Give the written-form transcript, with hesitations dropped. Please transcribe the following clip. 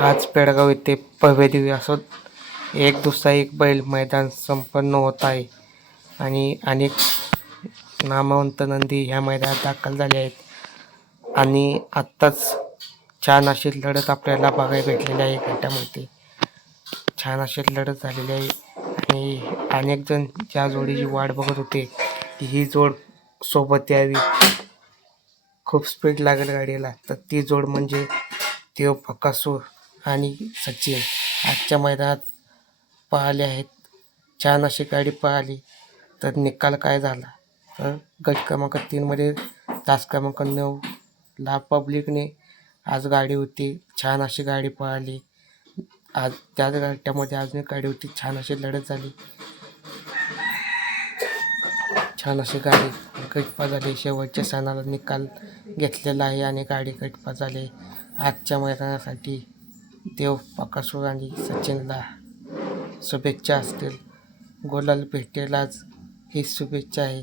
आज पेडगाव येथे भव्यदिव्य असं एक दुसरा एक बैल मैदान संपन्न होत आहे आणि अनेक नामवंत नंदी ह्या मैदानात दाखल झाले आहेत आणि आत्ताच छान अशी लढत आपल्याला बघायला भेटलेली आहे. घाटामध्ये छान अशी लढत झालेली आहे आणि अनेक जण ज्या जोडीची वाट बघत होते की ही जोड सोबत यावी, खूप स्पीड लागेल गाडीला, तर ती जोड म्हणजे देव बकासूर आणि सचिन आजच्या मैदानात पळाले आहेत. छान अशी गाडी पळाली. तर निकाल काय झाला तर गट क्रमांक 3मध्ये तास क्रमांक 9ला पब्लिकने आज गाडी होती. छान अशी गाडी पळाली. आज त्याच गटामध्ये अजून एक गाडी होती. छान अशी लढत झाली. छान अशी गाडी गटपास झाली. शेवटच्या सणाला निकाल घेतलेला आहे आणि गाडी गटपास झाली. आजच्या मैदानासाठी देव बकासूर आणि सचिनला शुभेच्छा असतील. गुलाल भेटेल आज ही शुभेच्छा आहे.